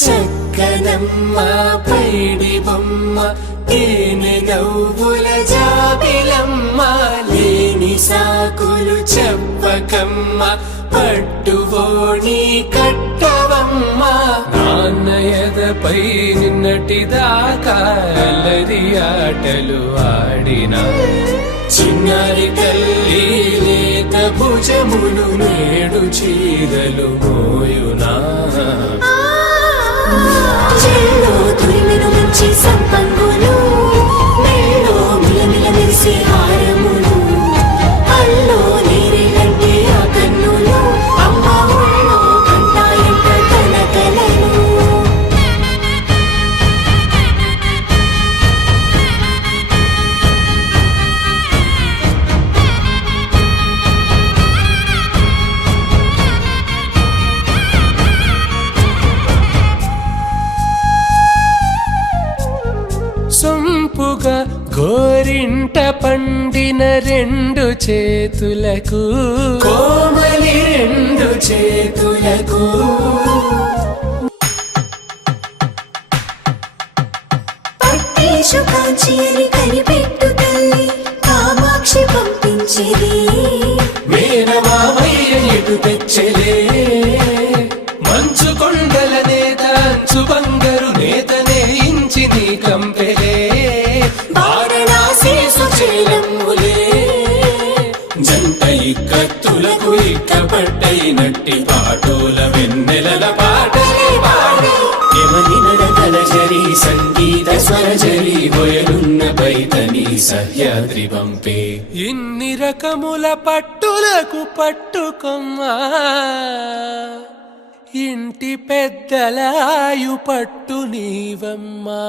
చక్కనమ్మ పైడి బొమ్మ తేనె నవ్వుల జాబిలమ్మ లేని సాకులు చెప్పకమ్మ పట్టువోణి కట్టవమ్మ నాన్నయదపై నిన్నటిదాకా అల్లరి ఆటలు ఆడినా చిన్నారి తల్లి లేత భుజములు నేడు చీరలు మోయునా చెల్లో తురిమెను మంచి సంపంగులు మెల్లో మిలమిల మెరిసే హారములు అల్లో నేరేలంటే ఆ కన్నులు అమ్మ ఒళ్ళో కంటాయంట తన కలలు సొంపుగా గోరింట పండిన రెండు చేతులకు కోమలి రెండు చేతులకు పట్టేశు కాంచేరి కనిపెట్టు తల్లి కామాక్షి పంపించేది మేనమామయ్య ఎటు తెచ్చలే మంచు కొండల నేత అంచు బంగారు నేతనే ఇంచి నీ కంపెలే వారణాసి సుచేలమ్ములే జంట ఇక్కత్తులకు ఇక్కపడ్డైనట్టి పాటోల వెన్నెలల పాటలే పాడే యమని నడకల జరి సంగీత స్వరజరి బొయలున్న పైతని సహ్యాద్రి పంపే ఇన్ని రకముల పట్టులకు పట్టుకొమ్మా ఇంటి పెద్దలాయు పట్టు నీవమ్మా